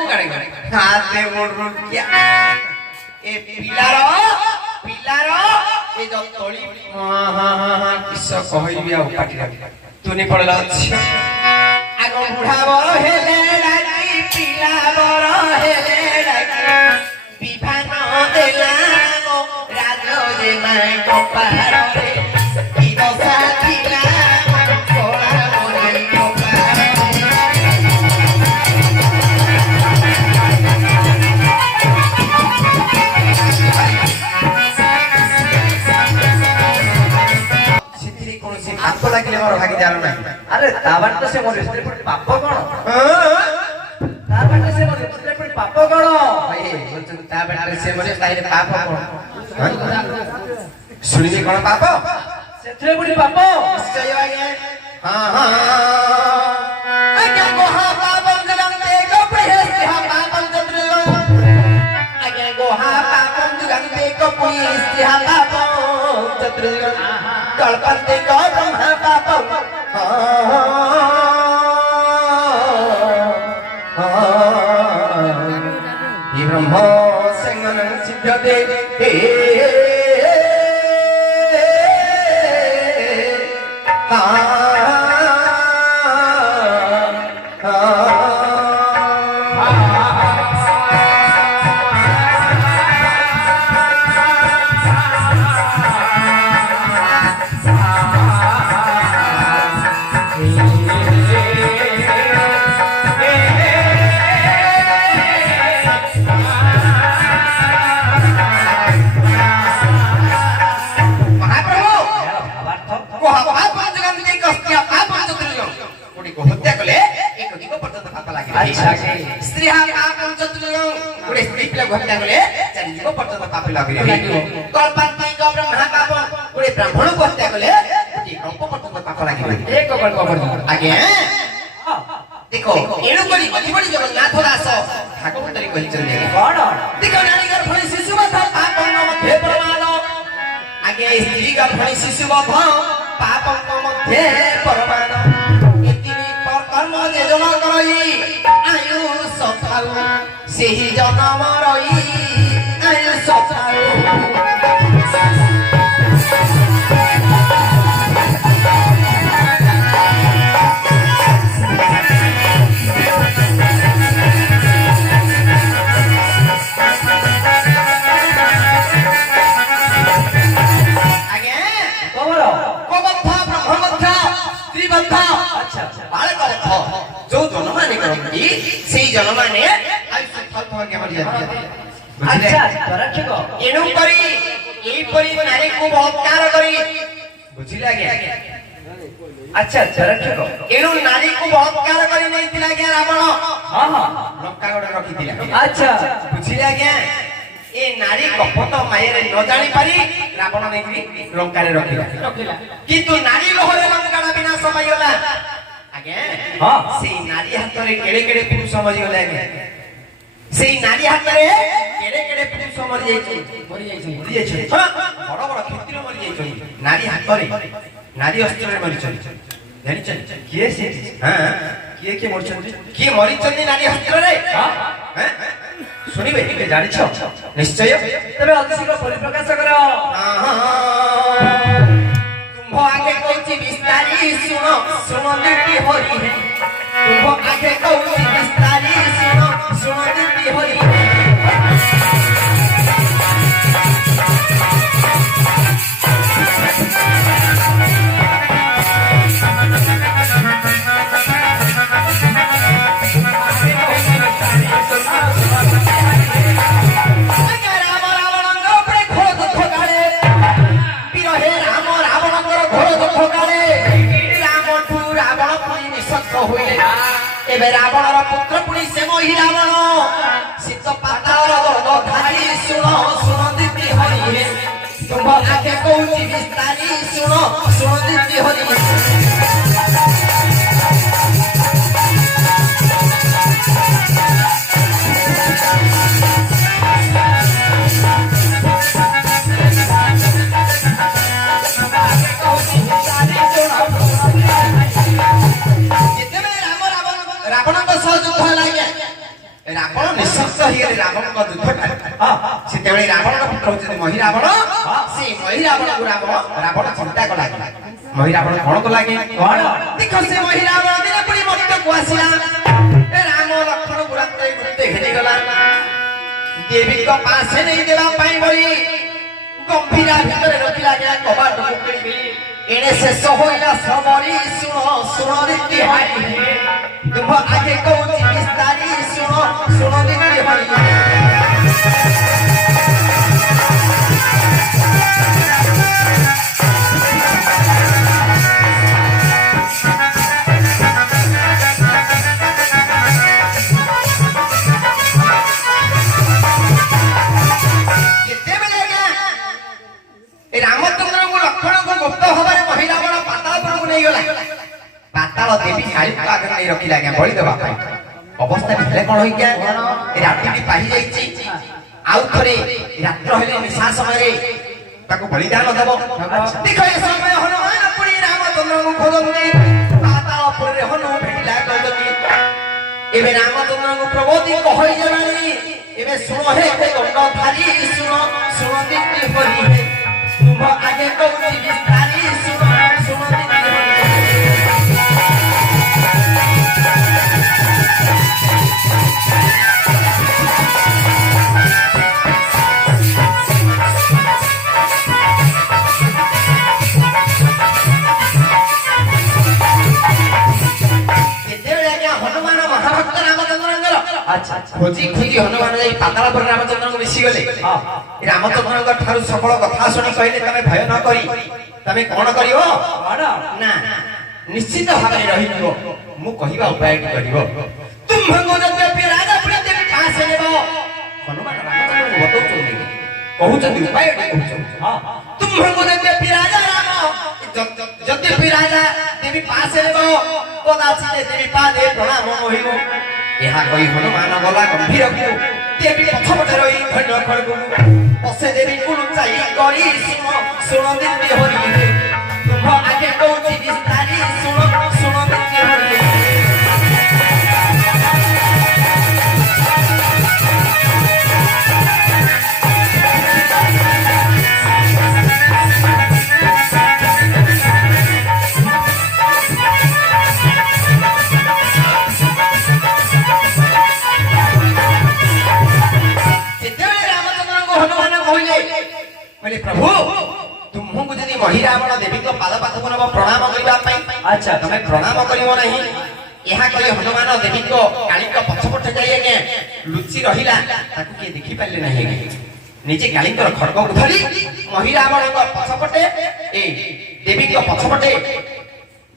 हाथे मोड़ क्या ए पिलारो ए जो तोली हां किस्सा कहइबी आ पाटी तू नहीं पड़ला अछि आगो बुढ़ा बड़ हेले लागी पिला बड़ हेले लागी विभान देला गो राजो जे माय कपार रे ई दशा दिला कोला मोरे कपार आपको लगे मोर भागी जानो ना अरे तावन तो से मोर स्त्री पर पाप कोन तावन से मोर स्त्री पर पाप कोन भाई बोलत तावन से मोर ताइरे पाप कोन सुनिबे कोन पाप सेत्रे बुडी पाप निश्चय आगे हां आगे गोहा पापम जगन्ते को प्रेस्ति हा पापम चतुर्ग आगे गोहा पापम जगन्ते को प्रेस्ति हा पापम चतुर्ग कल्पन्ते को ब्रह्म पापम ये ब्रह्म संगनं सिद्ध्यते अच्छा स्त्री हा पापम चतुर्ग गुडे स्त्री पिला घोटा गले चारि जीव पर्यंत पाप लागिले कल्पन्ते को ब्रह्म पापम गुडे ब्राह्मण को हत्या गले कोटी कल्प पर्यंत पाप लागिले एक कल्प पर्यंत आगे देखो एणु करी बड़ी जगन्नाथ दास ठाकुरतरी कहि चले कोन देखो नानी गर्भणी शिशु बधा पापम मध्ये प्रमाद आगे स्त्री गर्भणी शिशु बधा पापम मध्ये प्रमाद कर्म जे जन करई आयु सखाउ सेही जन्म रई आयु सखाउ आगे कोबद्धा ब्रह्मबद्धा त्रिबद्धा अच्छा जो जनमाने करती से जनमाने आयुष्य फल भाग्य मर जाती अच्छा रक्षक एणु करी एई परी नारी को बलात्कार करी बुझिला गया अच्छा रक्षक एणु नारी को बलात्कार करी नहीं थिला गया रावण हां लंका गोडे रखी थिला अच्छा बुझिला गया ए नारी कपट मायरे न जानि पारी रावण नेकी लंका रे रखिला किंतु नारी लोहरे लंका विनाश होइला आगे हां से नारी हाथ रे केड़े केड़े पुरुष समझ गले आगे से नारी हाथ रे केड़े केड़े पुरुष समझ मरि जाई हां बड़ बड़ क्षत्रिय मरि जाई नारी हाथ रे नारी अस्त्र रे मरि जाई जानि छ के से हां के मरछन के मरि छन नारी अस्त्र रे हां सुनिबे के जानि छ निश्चय तबे अतिशीघ्र परिप्रकाश करो तुम आगे कहछि विस्तारी सुनो सुनो दीप्ति होरी तुम आगे कहछि विस्तारी सुनो सुनो दीप्ति होरी एबे रावणर पुत्र पुणी से मोहि रावण शीत पाताळर दधारी सुनो सुनो दीप्ति हरि तुम आगे कहछि विस्तारी सुनो सुनो दीप्ति हरि ରାବଣ ନିଶବ୍ଦ ହେଇଗଲେ ରାବଣଙ୍କ ଯୁଦ୍ଧଟା ସେତେବେଳେ ରାବଣର ପୁତ୍ର ହଉଛନ୍ତି ମହିରାବଣ ସେ ମହିରାବଣକୁ ରାବଣ ଚିନ୍ତା କଲା ମହିରାବଣ କଣ କଲାକି ଦେଖ ସେ ମହିରାବଣ ଦିନ ପୁଣି ମର୍ତ୍ତ୍ୟକୁ ଆସିଲା ରାମ ଲକ୍ଷ୍ମଣକୁ ରାତ୍ରେ ଗୁଟେ ଘେରିଗଲା ଦେବୀଙ୍କ ପାଶେ ନେଇ ଦେବା ପାଇଁ ବଳି ଗମ୍ଭୀରା ଭିତରେ ରଖିଲା ଯେ କବାଟକୁ କିଣିବି ଏଣେ ଶେଷ ହୋଇଲା ସମରି ଶୁଣ ରୀତି ହରି ତୁମ ଆଗେ କହୁଛି ବିସ୍ତାରି ଶୁଣ ରୀତି ହରି ରାମଚନ୍ଦ୍ରଙ୍କୁ ଲକ୍ଷ୍ମଣଙ୍କୁ ଗୁପ୍ତ ଭାବରେ ମହିରାବଣ ପାତାଳପୁରକୁ ନେଇଗଲା ପାତାଳ ଦେବୀ କାଳିଙ୍କ ଆଗରେ ନେଇ ରଖିଲା ଆଜ୍ଞା ବଳି ଦେବା ପାଇଁ ଅବସ୍ଥା ହେଲେ କଣ ହେଇକା ରାତିଟି ପାହି ଯାଇଛି ଆଉ ଥରେ ରାତ୍ର ହେଲେ ନିଶା ସମୟରେ ତାକୁ ବଳିଦାନ ଦେବ ଦେଖ ଏ ସମୟ ହନୁମାନ ପୁଣି ରାମଚନ୍ଦ୍ରଙ୍କୁ ଖୋଜନ୍ତି ପାତାଳପୁରରେ ହନୁ ଭେଟିଲା କହିଛନ୍ତି ଏବେ ରାମଚନ୍ଦ୍ରଙ୍କୁ ପ୍ରବୋଧି କହିଦେଲାଣି ଏବେ ଶୁଣ ହେ ଦଣ୍ଡଧାରୀ ଶୁଣ ଦୀପ୍ତି ହରି ହେ ତୁମ ଆଗେ କହୁଛି ବିସ୍ତାରି ଶୁଣ ଦୀପ୍ତି ହରି खोजी खोजी हनुमान जाई पातालपुर रामचंद्र को मिसी गले रामचंद्र ठारू सकल कथा सुनी कहले तमे भय न करी तमे कोन करियो ना निश्चित भाबे रहिबो मु कहिबा उपाय करिवो तुम भंगोदत्य पे राजा प्रति पास लेबो हनुमान रामचंद्र को बतो चोली कहउछथि उपाय कहउछ तुम भंगोदत्य पे राजा राम जति पे राजा देवी पास लेबो कदाचित देवी पादे प्रणाम होइबो यहाँ कोई हनुमान गला गंभीर को देवी पछपटे रही धन्य खड़गु पसे देवी कुल चाहि करी सुन दीप्ति हरि तुम आगे कहूची विस्तारी सुन दीप्ति हरि प्रभु तुमको यदि महिरावण देवी को पाद पादक नब प्रणाम करने अच्छा तुम प्रणाम कर हनुमान देवी को काली पछपटे जाए लुचि रहा किए देखी पारे ना निजे काली खड़ग को धरी महिरावण पछपटे देवी पछपटे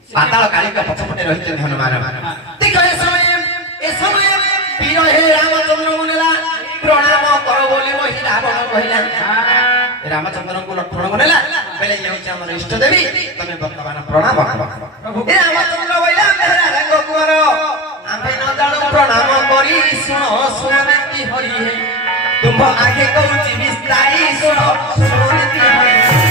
पाताल काली पछपटे रही हनुमान देख ए समय वीर हे रामचंद्र मुनेला प्रणाम कर बोली महिरावण कहला रामचंद्र को लक्ष्मण को नेला बेले ये होची हमर इष्ट देवी तमे वर्तमान प्रणाम प्रभु ए रामचंद्र बोला मेरा रंग कुमार आमे न जानो प्रणाम करी सुन दीप्ति हरि हे तुम आगे कहूची विस्तारी सुन दीप्ति हरि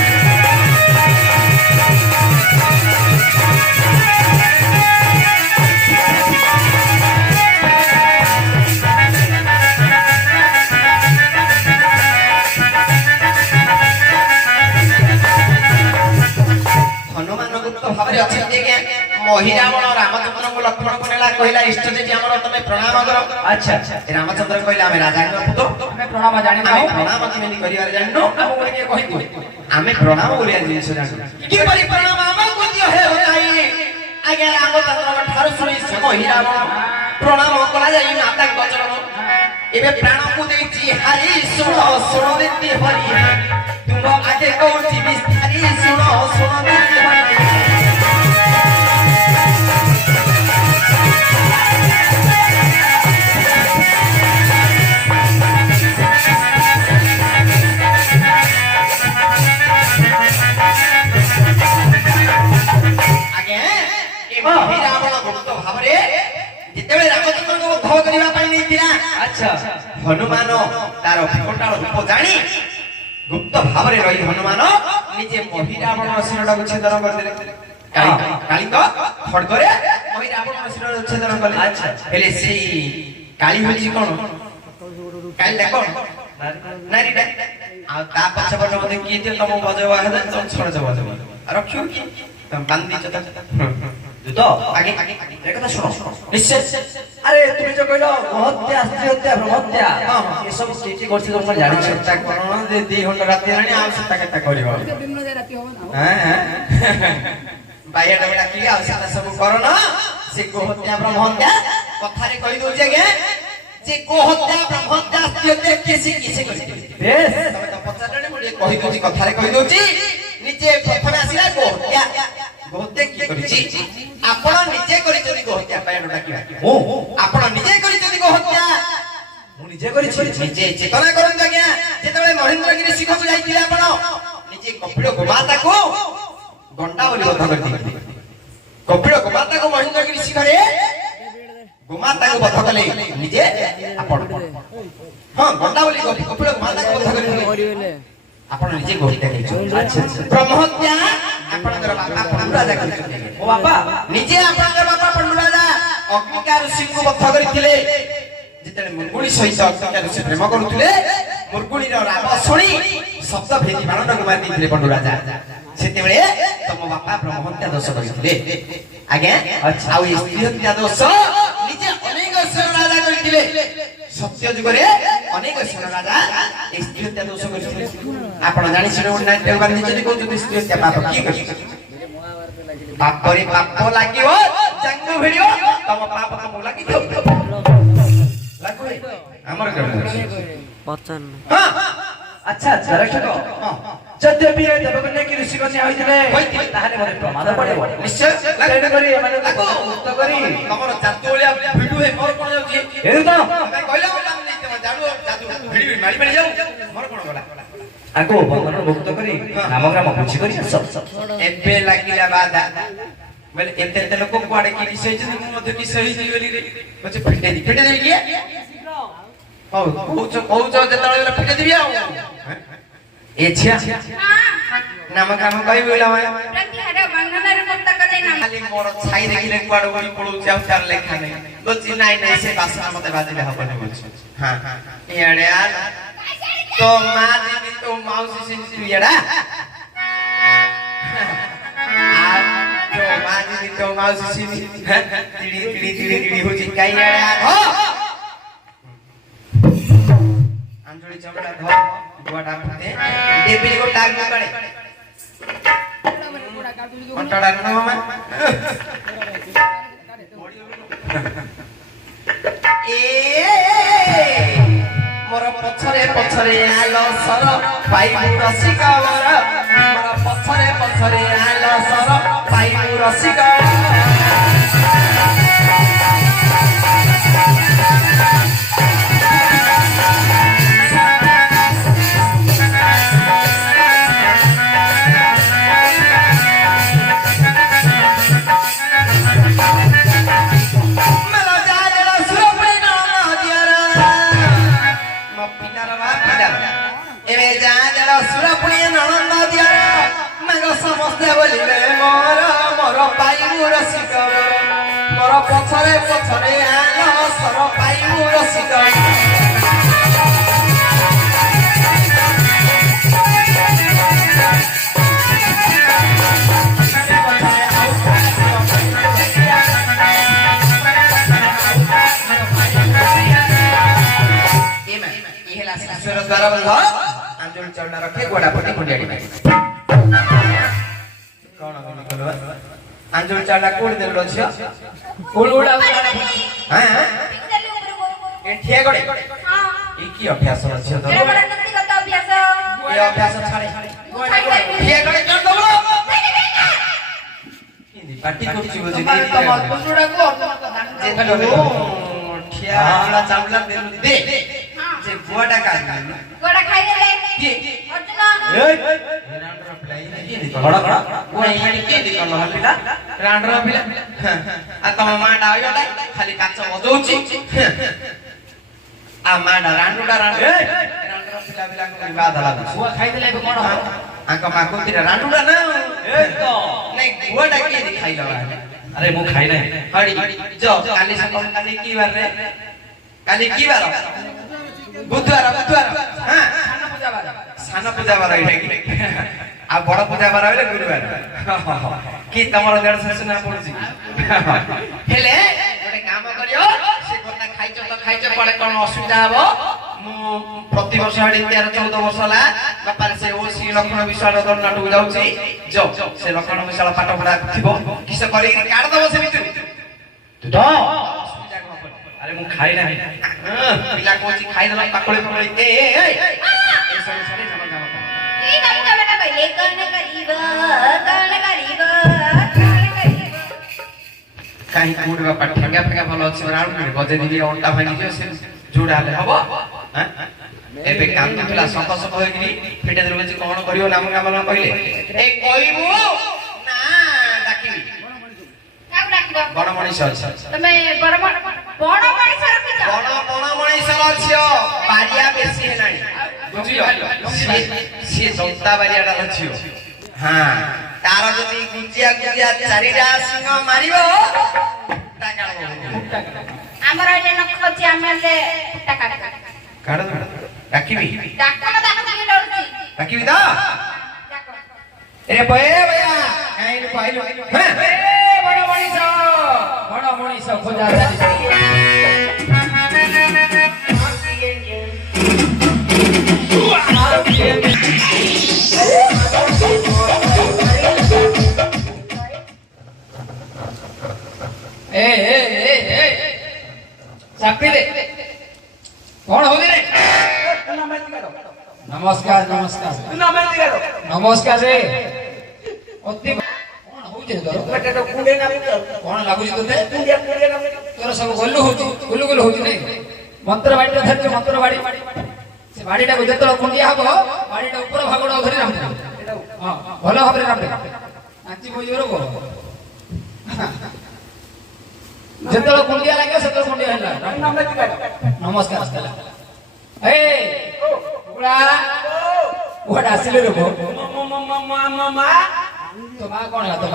महिरावण रामचंद्र को लक्ष्मण को नेला कहला इष्ट देवी हमर तमे प्रणाम करो अच्छा रामचंद्र कहला हमें राजा को पुत्र हमें प्रणाम जानि ना प्रणाम केनि करिवार जानिनो हम बोले कहि दो हमें प्रणाम बोलिया जिनिस जानि कि परि प्रणाम हम को दियो हे होताई आगे रामचंद्र ठार सुनी से महिरावण प्रणाम कला जाई माता को चरण एबे प्राण को देछि हरि सुन दीप्ति हरि तुम आगे कहूची विस्तारी सुन दीप्ति हरि हनुमान तार विकटाल रूप जानी गुप्त भाव रही हनुमान निजे महिरावण शिरटा को छेदन करदेले काली खड़गरे महिरावण शिर छेदन कले हेले से काली होची कोन काली ला कोन नारीटा आ ता पछ पछ मते की जे तम बजवा है तुम छोड़ जवा रखियो की तुम बांधी छ तो आगे एक कथा सुनो निश्चय अरे তুমি যে কইলো হত্যা স্ত্রী হত্যা ব্রহ্মহত্যা এই সব কি করছি তোমরা জানিছ চেষ্টা করো যে 2 ঘন্টা রাতে রানি আর সেটা কেতা করিব হ্যাঁ বাইরে বেটা কি আর সেটা সব করো না সে গো হত্যা ব্রহ্মহত্যা কথারে কই দউ যে যে গো হত্যা ব্রহ্মহত্যা স্ত্রী হত্যা কিসে কইছি বেশ তুমি তো পচারলে মই কই দউছি কথারে কই দউছি নিচে প্রথমে আসিলা গো হত্যা গো হত্যা কি করিছি आपण निजे करिचोदी गो हत्या पायनो डाकिबा ओ आपण निजे करिचोदी गो हत्या मु निजे करिछि निजे चेतना करन आज्ञा जेतबे महेंद्रगिरी शिखर को जाइथिले आपण निजे कपिल गोमाता को गंडा बोली बध करथि कपिल गोमाता को महेंद्रगिरी शिखरे गोमाता को बध कले निजे आपण हां गंडा बोली कपिल गोमाता को बध करथि आपण निजे गो हत्या करिछो अच्छा ब्रह्महत्या आपनकर बापा पंडुराजा करिछो ओ बापा निजे आपनकर बापा पंडुराजा अग्निका ऋषि को बध करिथिले जेतले मुरगुणी सहित अग्निका ऋषि प्रेम करूथिले मुरगुणी रो राग सुनी शब्द भेदी बाणन को मार दिथिले पंडुराजा सेतेबेले तम बापा ब्रह्महत्या दोष करिथिले आगे अच्छा आ स्त्री हत्या दोष निजे अनेक असुर राजा करिथिले सत्य जुगरे अनेक असुर राजा स्त्री हत्या दोष करिथिले आपण जानि छिरो नाट्य बांधी जदि कहउछु स्त्री हत्या पाप की करि पाप करे पाप लागियो जंग भिडियो तम पाप तम लागि लागो हमर पचन हां अच्छा दर्शक यद्यपि देवकन्या की ऋषि कन्या होइथिले ताहाले मते प्रमाद पड़े निश्चय लागो करी माने मुक्त करी तमर जातोलिया भिडु हे मोर कोन जाउची हेउ तो कहला नाम नै तम जाडू जादू भिडी मारी मारी जाऊ मोर कोन गला आको बंधन मुक्त करी नाम ग्राम पुछि करी सब एबे लागिला बाधा बेले एते एते लोक कोआडे की दिसै छै मते दिसै छै बेली रे बचे फिटे दे किया हो कहउछ जेतले फिटे दिबी आ ए छिया नाम काम कहि बोला मैं प्रतिहार बंधनर मुक्त करे नाम खाली मोर छाई देखिले कोआडे बोली पळु जाउ चार लेखा नै दोची नाइ नै से भाषा मते बाजिले हबने बोलछ हां याडे आ तो माजी तो माउसी से तुयडा आ तो माजी तो माउसी से तिडी होची काई याडा हो अंजोली चमड़ा धो गोडा फते देबी को टाग न पड़े अंटड़ा न मामा ए मोर पछरे पछरे आलो सर पाइबु रसिका मोर मोर पछरे पछरे आलो सर पाइबु रसिका पछरे पछरे आलो सर पाइबु रसिका द्वारा बंध आंचल चौड़ा रखे गोड़ा पटी मुंडियाड़ी में कौन अभी निकलवा आंचल चौड़ा कोड देलो छियो उड़ा हां ए ठिया गडे हां ई की अभ्यास छियो तो एरा बड़ा व्यक्तिगत अभ्यास ए अभ्यास छाड़े ठिया गडे कर दबो हिंदी पार्टी करछि बुझि उड़ा को ठिया वाला चावला दे जे गोड़ा का गोड़ा खाइ देले की अर्जुन ए बड़ा बड़ा वो यानी के दिकल हलिला रांडर बिला आ तम माडा आयोला खाली काच बजौची आ माडा रांडुडा रांडर बिला बिला को बाधा लागु छुआ खाइ देले कोन हो आका मा को तिरा रांडुडा ना ए तो नहीं गोड़ा के दिखाई लगा अरे मु खाइ नै हड़ी जो काली से कम काली की बार रे କାଲି କି ବାର ବୁଧବାର ବୁଧବାର ହଁ ସାନ ପୂଜା ବାର ଏଇଟା କି ଆଉ ବଡ ପୂଜା ବାର ହେଲେ ଗୁରୁବାର କି ତମର ଦେଢ ଶେଷ ନା ପଡୁଛି ହେଲେ ଗୋଟେ କାମ କରିବ ସେ କଥା ଖାଇଛ ତ ଖାଇଛ କୁଆଡେ କଣ ଅସୁବିଧା ହବ ମୁଁ ପ୍ରତିବର୍ଷ ଆଡେ 13-14 ବର୍ଷ ହେଲା ବାପାରେ ସେ ଓସି ଲକ୍ଷଣ ବିଶାଳ ଦର୍ନାଟକୁ ଯାଉଛି ସେ ଲକ୍ଷଣ ବିଶାଳ ପାଠ ପଢା ଥିବ କିସ କରିକି କାଢ ଦବ ସେ ଭିତରୁ ତୁ ତ ଆରେ ମୁଁ ଖାଇ ନାହିଁ ପିଲା କହୁଛି ଖାଇଦେଲ ପାକଳି ପାକଳି କି କାମ କବେ ନା କହିଲେ କଣ କରିବ କାହିଁ କୋଉଠି ବାପା ଠେଙ୍ଗା ଫେଙ୍ଗା ଭଲ ଅଛି ରାଉଣ୍ଡ ବଜେଇ ଦିବି ଅଣ୍ଟା ଭାଙ୍ଗିଯିବ ସେ ଯୋଉଟା ହେଲେ ହବ ଏବେ କାନ୍ଦୁଥିଲା ସକ ସକ ହେଇକିରି ଫେଟେ ଦେଲେ କଣ କରିବ ନାମ କାମ ନ କହିଲେ ଏ କହିବୁ ନା ଡାକିବି କାଉ ଡାକିବ ବଡ ମଣିଷ ଅଛି ତମେ ବଡ ମଣିଷ ରଖିଛ ବଡ ମଣିଷ ଅଛି ବାରିଆ ବେଶୀ ହେଲାଣି ବୁଝିଲ ସିଏ ଦନ୍ତା ବାରିଆଟା ଅଛି ହଁ ତାର ଯଦି ଗୁଞ୍ଜିଆ ଚାରିଟା ସିଂହ ମାରିବ ଆମର ଏଠି ନଖ ଅଛି ଆମେ କାଟ ଡାକିବି ଡାକିବି ତ ଏ ବଏ ବୟା କାହିଁକି କହିଲୁ ବଡ ମଣିଷ ଖୋଜା ଚାପି ଦେ କଣ ହଉନି ରେ ନମସ୍କାର ରେ ଅତି କଣ ହଉଛି କଣ ଲାଗୁଛି ତୋତେ ତୋର ସବୁ ଗଲୁ ହଉଛି ନାଇଁ ମନ୍ତ୍ର ବାଡିଟା ଧରିଛୁ ମନ୍ତ୍ର ବାଡି ସେ ବାଡିଟାକୁ ଯେତେବେଳେ କୁଣ୍ଡିଆ ହବ ବାଡିଟା ଉପର ଭାଗଟା ଧରି ନାମ ହଁ ଭଲ ଭାବରେ ନାମ ନାଚି ବଇର ଯେତେବେଳେ କୁଣ୍ଡିଆ ଲାଗିବ ସେତେବେଳେ କୁଣ୍ଡିଆ ହେଲା ନମସ୍କାର ଆସିଲେ ରେ তো মা কোন তো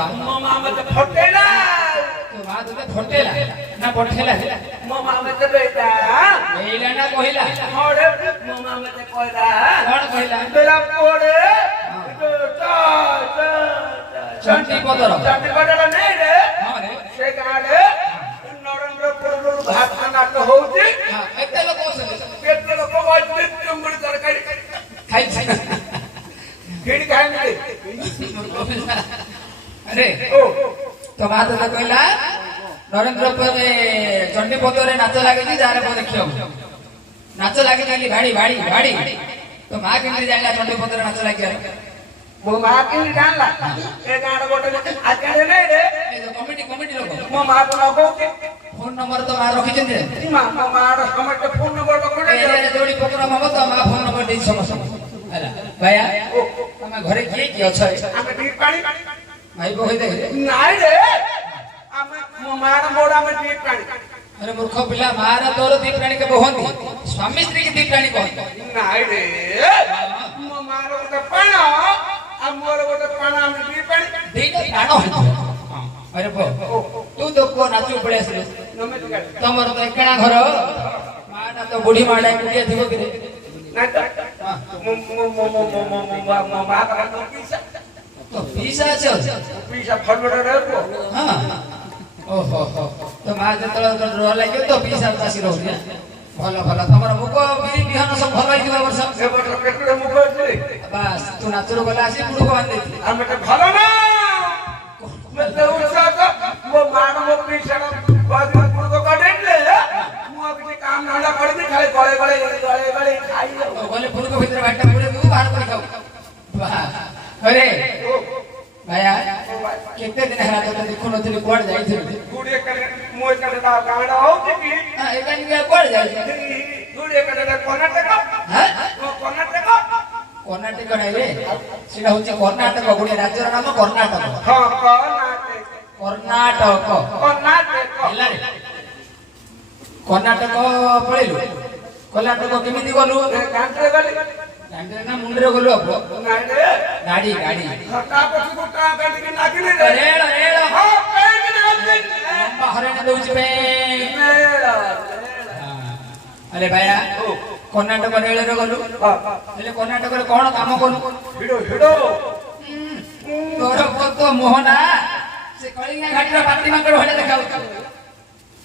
মা মতে ফটেলা তো মা তোতে ফটেলা না পঠেলা মা মতে বেটা এইলা না কইলা ওরে মা মতে কইলা কোন কইলা বেলা পড়ে চন্টি পদর নেই রে হ্যাঁ রে সে গাড়ে নরেন্দ্রপুর ভাত নাট হউছি হ্যাঁ এতে লোক কেতে লোক বাজে চুঙ্গুড়ি তরকারি খাইছে কেডি খাইনি अरे तो बात ना कहला नरेंद्र पर चंडी पदरे नाच लागे जारे पर देखियो नाच लागे जाली भाड़ी भाड़ी भाड़ी तो मां केंद्र जानला चंडी पदरे नाच लागे मो मां केंद्र जानला ए गाड़ गोटे आकारे नै रे ए जो कमिटी लोग मो मां को लगो फोन नंबर तो मां रखि जंदे मां रो समस्त फोन नंबर रखडे ए जोड़ी प्रोग्राम हम तो मां फोन नंबर दे समस्त हैला भैया तमे घरे की अछ हमें नीर पानी भाई को दे नाइ रे हमें मार मोड़ा में नीर पानी अरे मूर्ख पिला मार तोर दी प्राणी के बोहंती स्वामी स्त्री की दी प्राणी को नाइ रे मार गोटे पाणा आ मोर गोटे पाणा में नीर पानी देई प्राण हो अरे बो तू तो को नाचू पड़े आसले तमर तो एकणा घर माना तो बुढ़ी माडा कुटिया थिबो कि ना मां का तो पीसा छो पीसा फटफट रे को हां ओहो हो तो मां जतल रो लागियो तो पीसा चासी रहू भलो भलो तमर मुको बिरी बिहान सब भलो होई दिबा वर्ष ए बटर पेटरे मुको अछि बस तू नाचरो गला आसी पुडको बांध दे हम त भलो ना मते उसा तो मो मान मो पीसा बाद पुडको काटे ले मु अबे काम नाला कर दे खाली गले खाई गले पुडको भीतर बाटा पुडे तू बाहर कर खाओ वाह अरे भैया केते दिन हरा तो देखो नथि कोड जाई थि गुडे करे मोय करे दा गाडा हो कि हां एकानी के कोड जाई गुडे करे कर्नाटक हां कर्नाटक नाही रे सिना होची कर्नाटक गुडे राज्यर नाम कर्नाटक हां कर्नाटक ହେଲା रे कर्नाटक पळेलु कर्नाटक केमिति गलु कांट्रे गली कांट्रे ना मुंडरे गलु अपो गाड़ी हटा पछु गुटा गाड़ी के नागिले रे रेळ हां पेन के नागिले लंबा हरे न दउछि बे ଆରେ ଭାଇଆ କର୍ଣ୍ଣାଟକ ରେଳରେ ଗଲୁ ହେଲେ କର୍ଣ୍ଣାଟକରେ କଣ କାମ କଲୁ? ତୋର ତ ମୋହନା ସେ କଳିଙ୍ଗା ଘାଟିର ପାତି ମାଙ୍କଡ ଭଳିଆ ଦେଖାଯାଉଛି।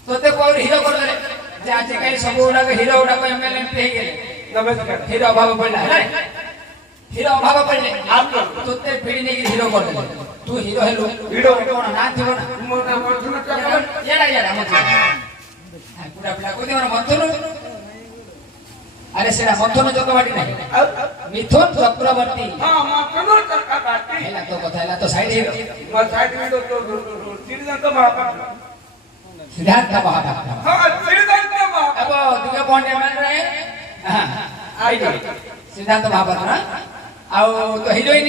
ତୋତେ କୋଉ ହିରୋ କରିଦେଲେ ଯେ ଆଜିକାଲି ସବୁ ଗୁଡାକ ହିରୋ ଗୁଡାକ ଏମଏଲଏ ଏମପି ହେଇଗଲେ। ହିରୋ ଅଭାବ ପଡିଲା ହିରୋ ଅଭାବ ପଡିଲେ ତୋତେ ପିଢି ନେଇକି ହିରୋ କରିଦେଲେ। ତୁ ହିରୋ ହେଲୁ କଣ ନା ଥିବ ନା ପୁରା ପିଲା କହୁଛି ମୋର ମନ୍ଥନ। ଆରେ ସେଟା ମନ୍ଥନ ଚକ୍ରବର୍ତ୍ତୀ ନାହିଁ ମିଥୁନ ଚକ୍ରବର୍ତ୍ତୀ ହେଲା ତୋ କଥା ହେଲା ତ ସାଇଡ ହିରୋ ସିଦ୍ଧାର୍ଥ ମହାପାତ୍ର अब दुगे पॉइंट एमएल रहे आईडी सिद्धांत महापात्र आउ तो हीरोइन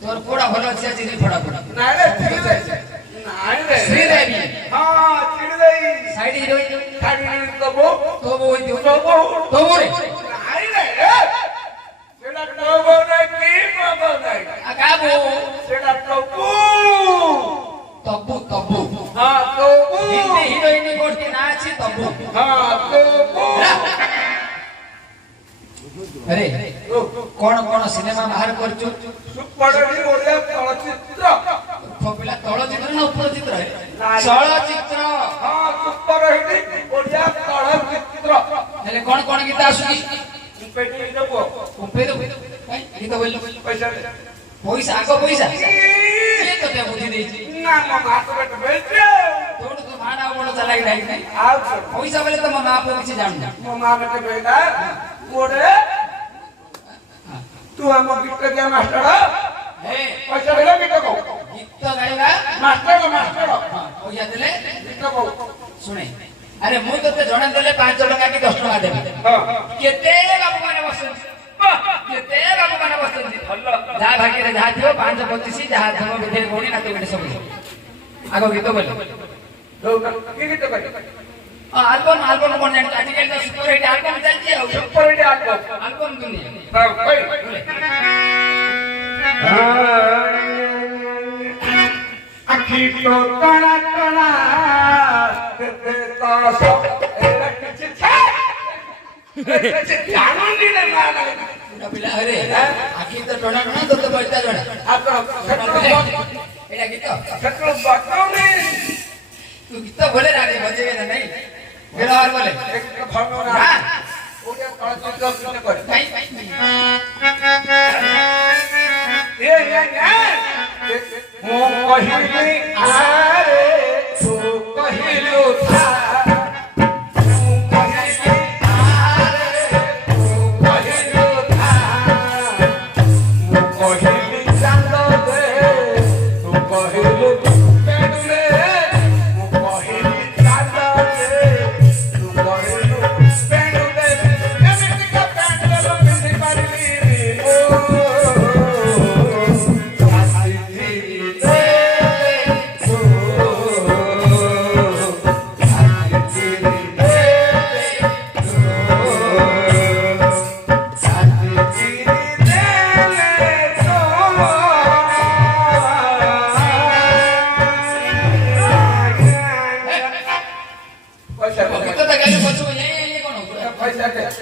तोर कोड़ा भलो अछि जे फड़ा फड़ा नाइ रे श्रीदेवी हां Sridevi side heroine side heroine तो वो होई तो रे नाइ रे सेडा तो वो नै की बाबा नै अकाबो सेडा तब्बू तब्बू हां तब्बू हिंदी हीरोइन कोठी ना अछि तब्बू हां तब्बू अरे कोन कोन सिनेमा बाहर करछु सुपर हिट ओडिया चलचित्र पपिला चलचित्र ना उपर चित्र चलचित्र हां सुपर हिट ओडिया चलचित्र हेले कोन कोन गीत आसुकी पेटी देबो गीत बोल पैसा पैसा आगो पैसा ये तो ते बुद्धि देछि ना मामा तो बेटे तोड़ तो माना बड़ चलाई नाही नाही आ पैसा बोले तो मामा आपको किछि जान मामा बेटे बेटा ओडे तू हम गीत के मास्टर हे पैसा देले गीत को गीत गाइबा मास्टर पैसा देले गीत को सुने अरे मु तते जणा देले 5 टका की 10 टका देबे हां केते बाबू माने बसन केते बाबू माने बसन जा भाग्य रे जा थियो 525 जा धम विधे गोणी ना तो बेटे सब आगो गीत बोल की गीत को एल्बम कोन जान आजकल तो सुपर हिट एल्बम चलती है सुपर हिट एल्बम दुनिया हां कोई आखी तो तना तना ते तो सो एरा किछ छे जानंदी ने माना पिला अरे आखी तो टणा टणा तो बजता जणा आपन एटा गीत छत्र बटौनी तू गीत बोले रागे बजेगे ना नहीं मेरा और बोले एक भगवान हां ओडिया चलचित्र गीत कर नहीं ये मो कहिली आरे तू कहिलु था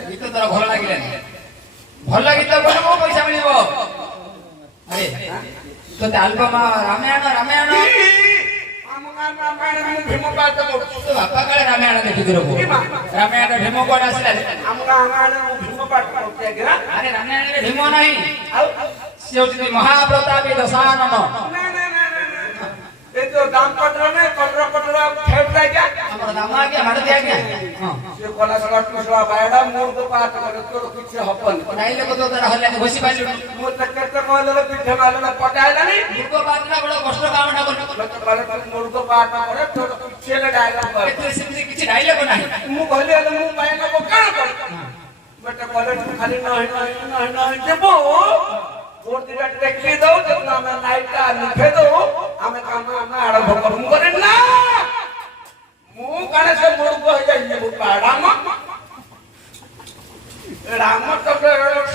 गीत तोरा भल लागिले भल गीत बोले मो पैसा मिलिबो अरे तो एल्बम रामायण रामायण भीम पाठ तो बापा काले रामायण देखि रो रामायण भीम कोड आसिला भीम पाठ करते गिरा अरे रामायण रे भीम नाही से होती महाप्रतापी दशानन ना ये जो दाम पत्र ने पत्र फेट जाए हमर दामा के मार दिया गया हां ये कोला सला टुसला बायडा मोर को पाठ करे तो कुछ हपन नाइले को तो तारा हल्ला घोसी पाली मोर तक कहले पिठे मारले पटायला नहीं मुर्गो बात ना बड़ा कष्ट काम ना बोल कहले मोर को पाठ करे तो पीछे ले डायलॉग कर एते सिमसी किछि डायलॉग नाही मु कहले मु बायना को काण कर बेटा कहले खाली नहीं देबो वोट दिया देखि दो जितना मैं नाइट का लिखे दो हमें काम ना आरंभ करूं करे ना मु काने से मोर को हो जाई ये राम तो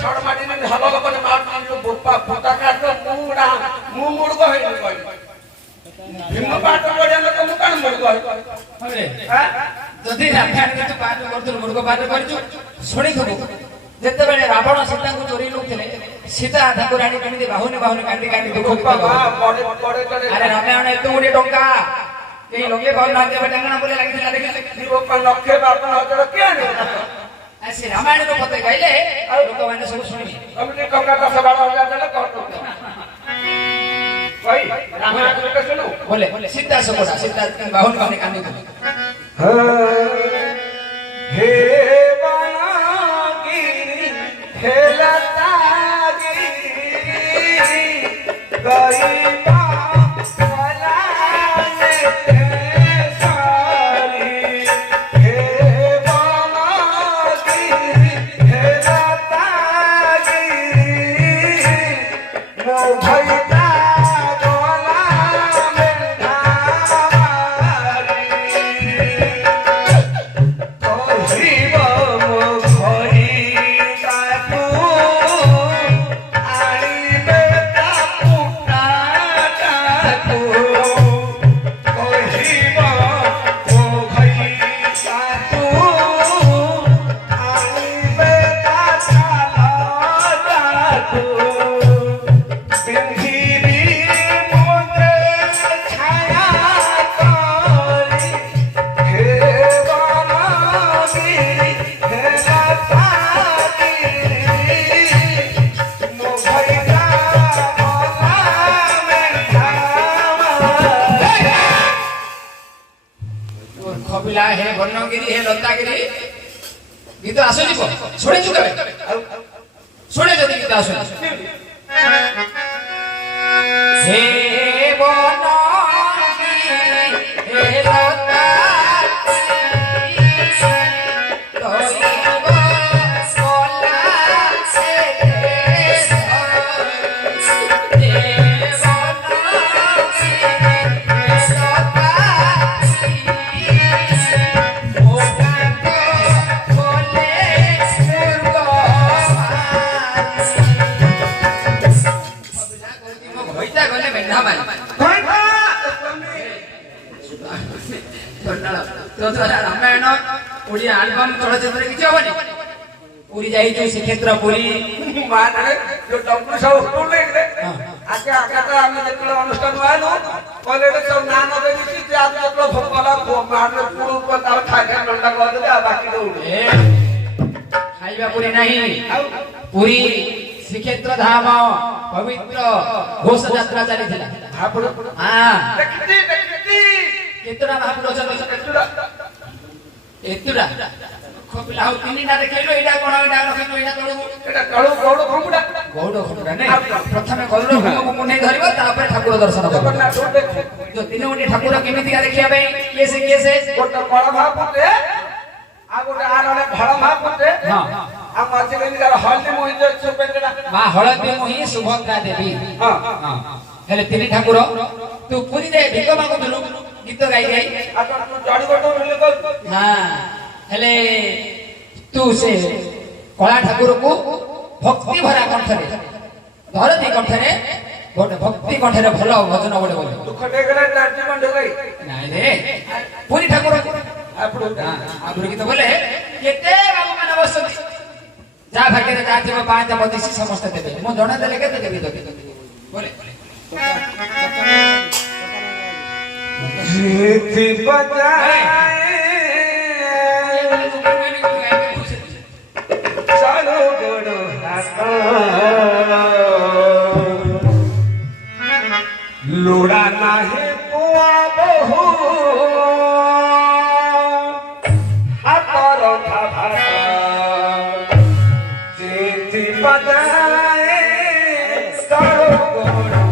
शर्ट माटी ने हलो लोकने मार जो बोपा फटा काट मुड़ा मु मुड़ को है भीम पाठ पड़े न तो मु कान मुड़ को है अरे हां ଯଦି ରାମାୟଣ ତୁ ପାଠ କରୁଥିଲୁ ମୂର୍ଖ ପାଠ କରିଛୁ ଶୁଣିଥିବୁ ଯେତେବେଳେ ରାବଣ ସୀତାଙ୍କୁ ଚୋରି ନଉଥିଲେ ସୀତା ଠାକୁରାଣୀ କେମିତି ବାହୁନି ବାହୁନି କାନ୍ଦି କାନ୍ଦି ଦୁଃଖ ଗୀତ ଗାଉଥିଲେ। ଆରେ ରାମାୟଣ ଏତେ ଗୁଡ଼ିଏ ଟଙ୍କା କେହି ଲଗେଇ ପାରୁନାହାନ୍ତି ଏବେ ଟାଙ୍ଗଣା ବୋଲେ ଲାଗିଥିଲା ଦେଖିଲେ ସେ ରାମାୟଣର ପଦେ ଗାଇଲେ ଲୋକମାନେ ସବୁ ଶୁଣିବେ। बोले सीता सकोटा सीता बाहुन बाहुन कांदी हे बानागिरी हे लतागिरी गई खबिला है वर्णगिरी है लतागिरी गीत आसुनी को छोड़े चुके छोड़े जदी गीत आसुनी हे वर्णगिरी हे लतागिरी तोइब सोला से देश रामायण ओडिया आल्बम चलचित्र किछि होबनी पुरी जाई जो श्रीक्षेत्र पुरी माने जो डब्ल्यू सब स्कूल रे आके आके तो हम जेतले अनुष्ठान आलो कहले रे सब नाम दे दिछि जे आज जेतले भोकला माने पुरु पर ता खाके डंडा कर दे आ बाकी दो खाइबा पुरी नहीं पुरी श्रीक्षेत्र धाम पवित्र घोष यात्रा चली थिला हां देखती केतरा महापुर चल एतुरा खपिला हो तीनटा देखैलो एटा कोन एटा रखिनो एटा तळु एटा तळु गौड़ खमुडा नै प्रथमे गौड़ खमु मुने धरिबो तापर ठाकुर दर्शन करबो जो तीन गोटी ठाकुर केमिति का देखिया बे केसे गोटा बड़ महापुते आ गोटा आरले भड़ महापुते हां आ माछे केनिका हल्दी मोहि जे सुपेटा मां हळदी मोहि सुभद्रा देवी हां हां हेले तीन ठाकुर तू पुरी दे भिक मागु दुलु गीत गाई गाई आ तो जड़ी गोटो मिले को हां हेले तू से कला ठाकुर को भक्ति भरा कंठरे धरती कंठरे गोटे भक्ति कंठरे भलो भजन गोटे बोल दुख देगला तार जीवन ढगई नाही रे पुरी ठाकुर आपरो आपुर गीत बोले केते बाबू माने बसती जा भाग्य रे जा थिबो पांच बदिसी समस्त देबे मो जणा देले केते देबी तो बोले जीती बजाए चालो गोड़ो हाथा लोड़ा नाही पुआ बहु हातर था जीती बजाए चालो गोड़ो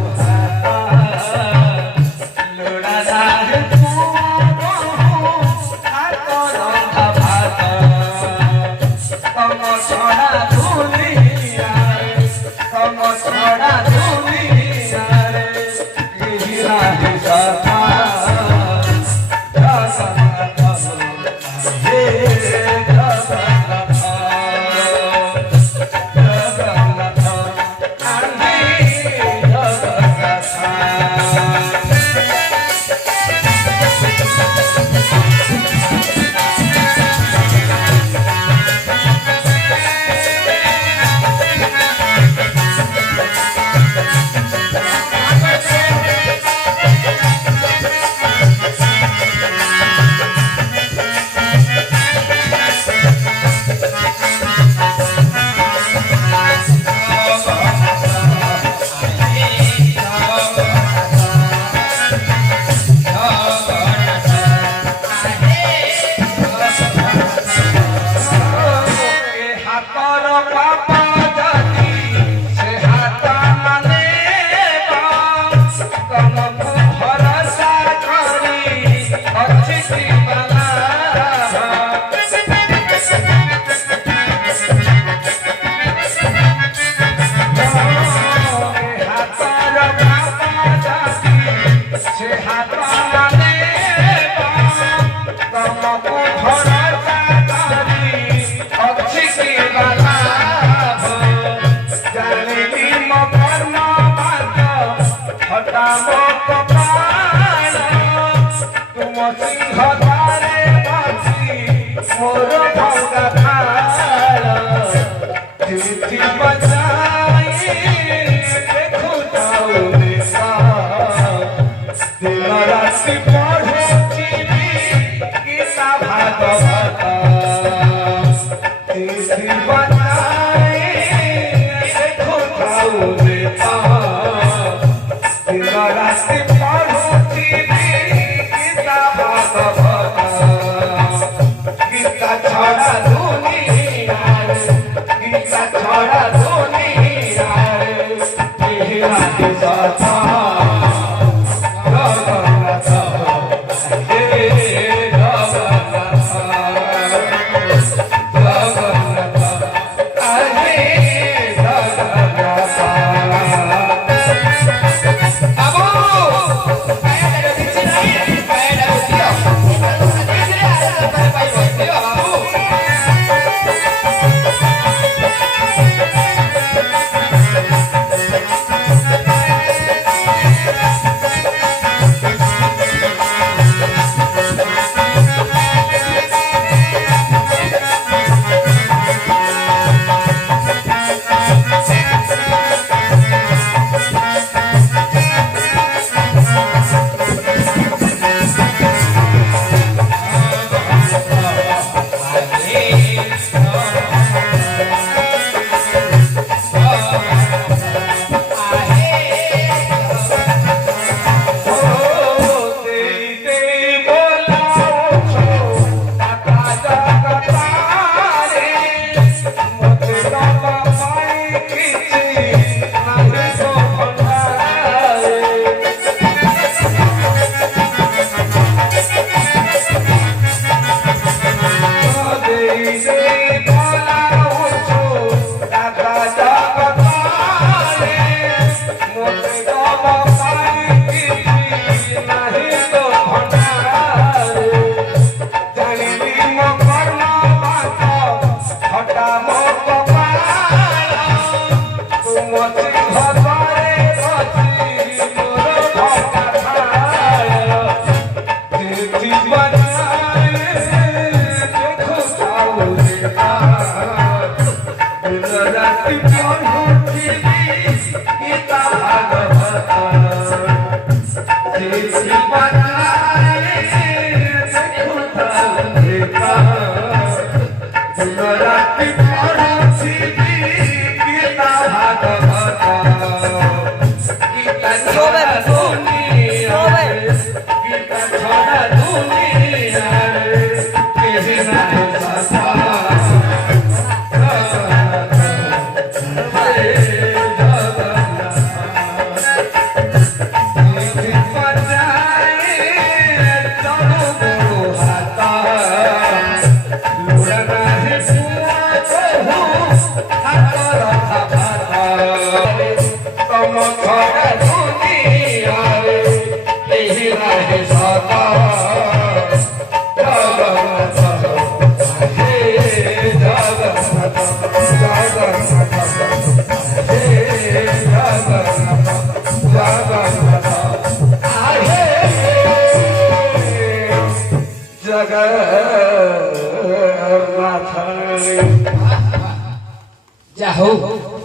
जा हो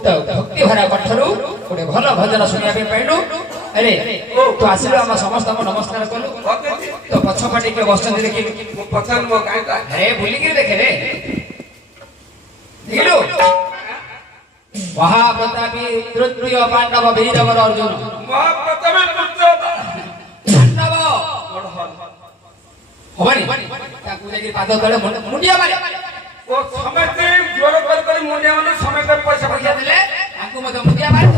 तो भक्ति भरा कठरू गोटे भल भजन शुणा पाइलु अरे तू आसिलु आम समस्त नमस्कार कलु तो पछपटे किए बस देखिलु अरे बुलिकी देखे रे देखिलु महाप्रतापी तृतीय पांडव वीरवर अर्जुन पांडव होबनी ताकू जाके पाद तळे मुंडिया मारे ओ समते जोर कर मुंडिया माने समते पैसा देले आंकु मत मुंडिया मारे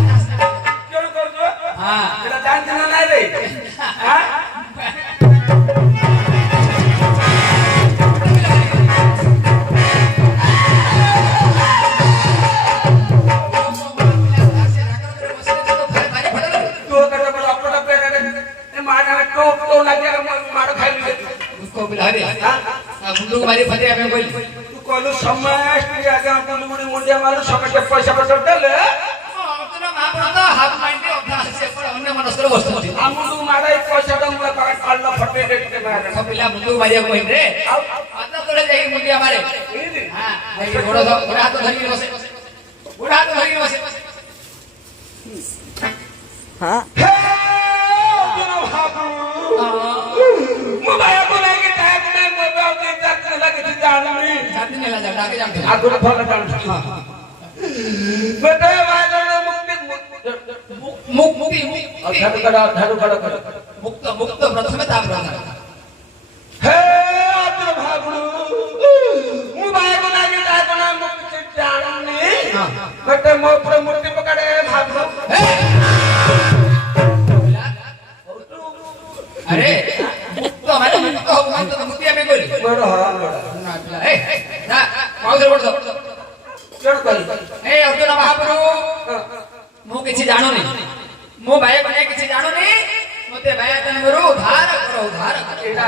जोर कर दो हां एला जान ना नाही रे हां तो कर अपना पे ए मारा तो लागे मार खाई उसको बुला दे हां मुंडू मारी फटे हमें कोई तू कहलु समस्त आगे मुंडी मुंडिया मारू समते पैसा देले हाथ माइंड अभ्या से पर अन्य मनस्कर वस्तु आ मुंडू मारे पैसा मुला काढला फटे देते मारे सब पिला मुंडू मारिया कोइन रे आता तोड़े जाई मुंडिया मारे हां जाई गोड़ हाथ धरी बसे गोड़ हाथ धरी बसे हाँ हे अर्जुन बाबू मोबाइल को लेके टाइम में मोबाइल के जात लगे जाननी जाति नेला जा के जानते आगुर फल जान बेटे वाला मुक्ति धरु कड़ा मुक्त मुक्त प्रथमे ता प्रधान हे अर्जुन बाबू मोबाइल को लेके टाइम में मुक्ति जाननी बेटे मोर मूर्ति पकड़े बाबू अरे मुक्त माने मुक्त हो तो मुक्ति में कोई बड़ हां ए ना पाउडर बोल दो केड़ करी ए अर्जुन महाप्रभु मु किछि जानो नहीं मो भाई बने किछि जानो नहीं मते भाई तन करो उद्धार एटा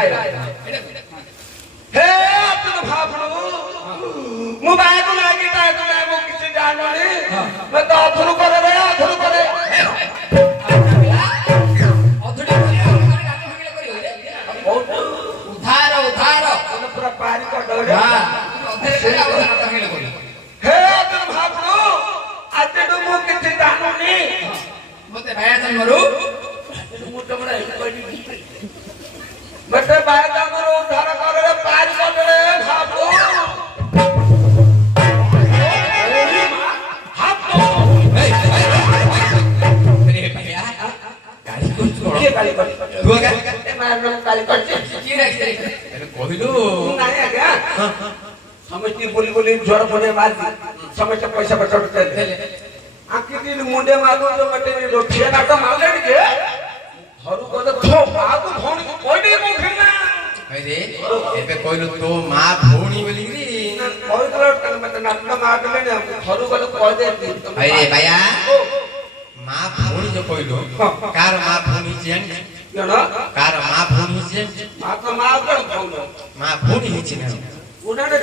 हे अर्जुन बाबू मोबाइल को लेके टाइम में मु किसी जानो नहीं मैं तो अधुरु करे उद्धार पूरा पारी कर दो हां हे अर्जुन बाबू आते तो मु किसी जानो नहीं मते भाई तन करो मु तो बड़ा मते भाई तन करो उद्धार करे पारी कर दे बाबू के गाली कर तू क्या ए मार गाली कर की रे कहलु नहीं आ गया समझती बोली जोर बोले मार समझ पैसा बचा दे आखिर दिन मुंडे मारू जो मटे रोटिया ना तो मार ले के हरु को तो छो बाबू भौणी को कोई नहीं को फिरना अरे एबे कहलु तो मां भौणी बोली रे କହିଦେଲା ମତେ ନାଟକ ମାରିଲେ ଘରୁ ଗଲେ କହିଦେବି अरे भैया माँ भूणी जो कहलो कार माँ भूणी जान ଜଣ कार माँ भूणी जान ମା ତ ମା କଣ କହୁନ माँ भूणी हिची ना ଉଡ଼ାଡେ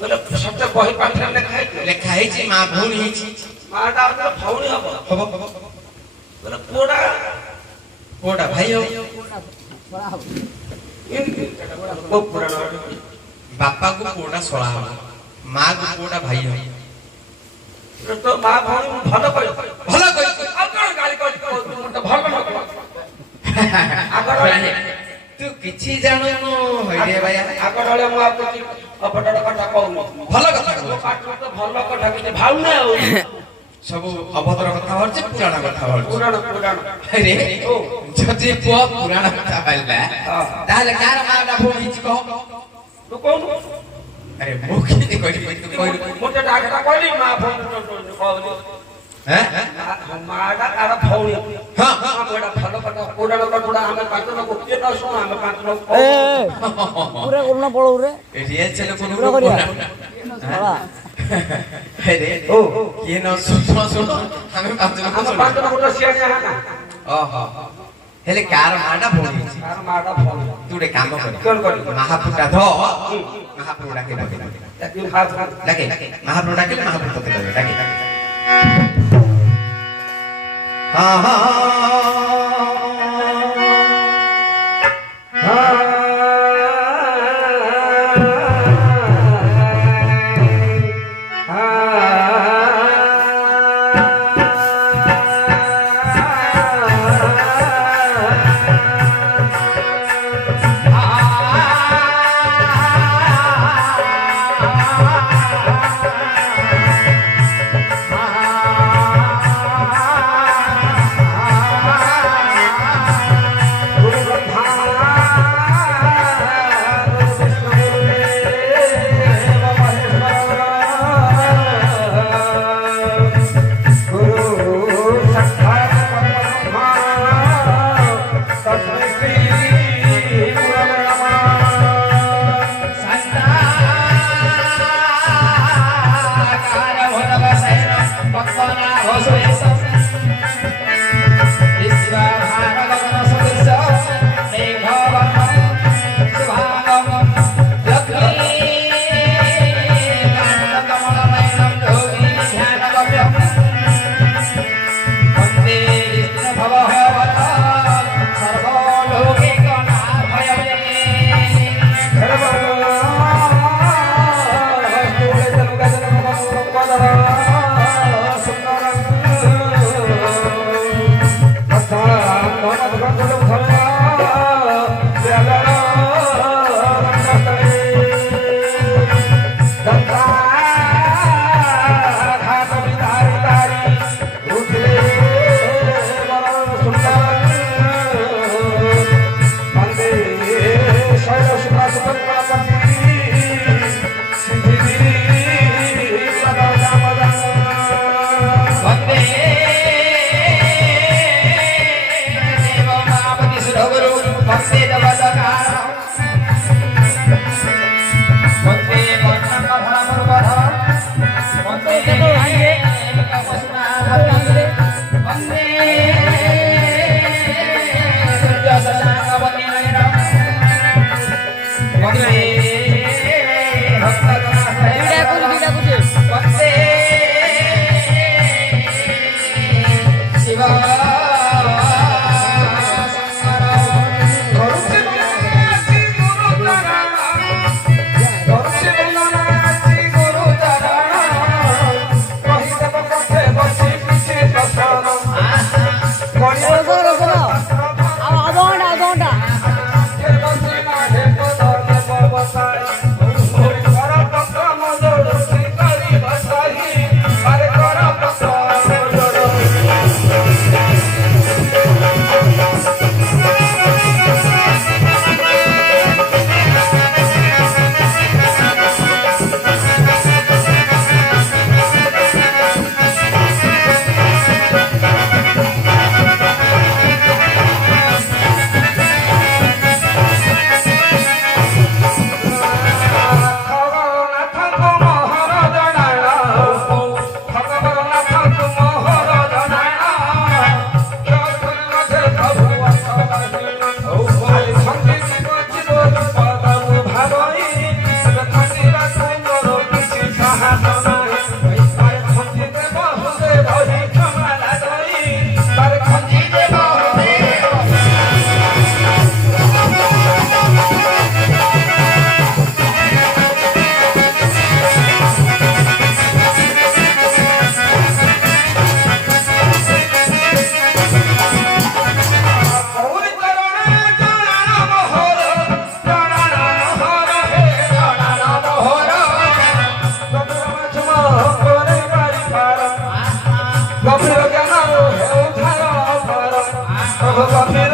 ବୋଲେ ସତ୍ୟ ବହି ପାଠରେ ଲେଖା ହେଇଛି लेखा हिची माँ भूणी हिची ମାଟା ଆମର ଭଉଣୀ ହବ हबो ବୋଲେ ପୁଅଟା कोडा भाई हो କୋଉ ପୁରାଣ बापा को कोडा सोला हो माँ को कोडा भाई हो ତ ମା ଭଉଣୀ ମୁଁ ଭଲ କହିଲି भला कोई ଆଉ କଣ ଗାଳି କରିଛି ମତେ ଭଲ ନ ଆଗର तू किछि जानो नो होइरे भैया ଆଗର ମୁଁ ଆଉ କିଛି ଅପଟର କଥା କହୁନି भला कथा ମୋ ପାଠରେ ତ ଭଲ କଥା କିଛି ଭାଉନି ଆଉ सब अभद्र कथा होचे पुराण कथा होचे ପୁରାଣ ପୁରାଣ अरे जति पुआ पुराण कथा बाइला ताले कार माडा भूणी हिची कहो ତୁ କହୁନୁ अरे मुखी कोइ तू कोइ ମୁଁ ତ ଡାକଟା କହିଲି ମା ଭଉଣୀ କହିଲି हैं ମାଟା ତାର ଭଉଣୀ हां ଏଇଟା ଭଲ କଥା ପୁରାଣ କଥା ଆମେ ପାଞ୍ଚ ଲୋକ କିଏ ନ ଶୁଣୁ ଆମେ ପାଞ୍ଚ ଲୋକ पूरा करना पड़ो रे रियल चलो कोनो पूरा करिया साला अरे ओ ये न सुनो सुनो हमें पांच लोग ଆମେ सुनो ପାଞ୍ଚ ଲୋକ ସିଆଣିଆ ନା ओहो हेले कार माडा भूणी हिची ତାର ମାଟା ଭଉଣୀ तू रे काम कर କଣ କରିବି महापुटा धो महापुटा के डाके একদিন হাত হাত डाके महापुटा के महापुटा ते डाके हाँ हाँ Bye. ବାଘ ପାଖେ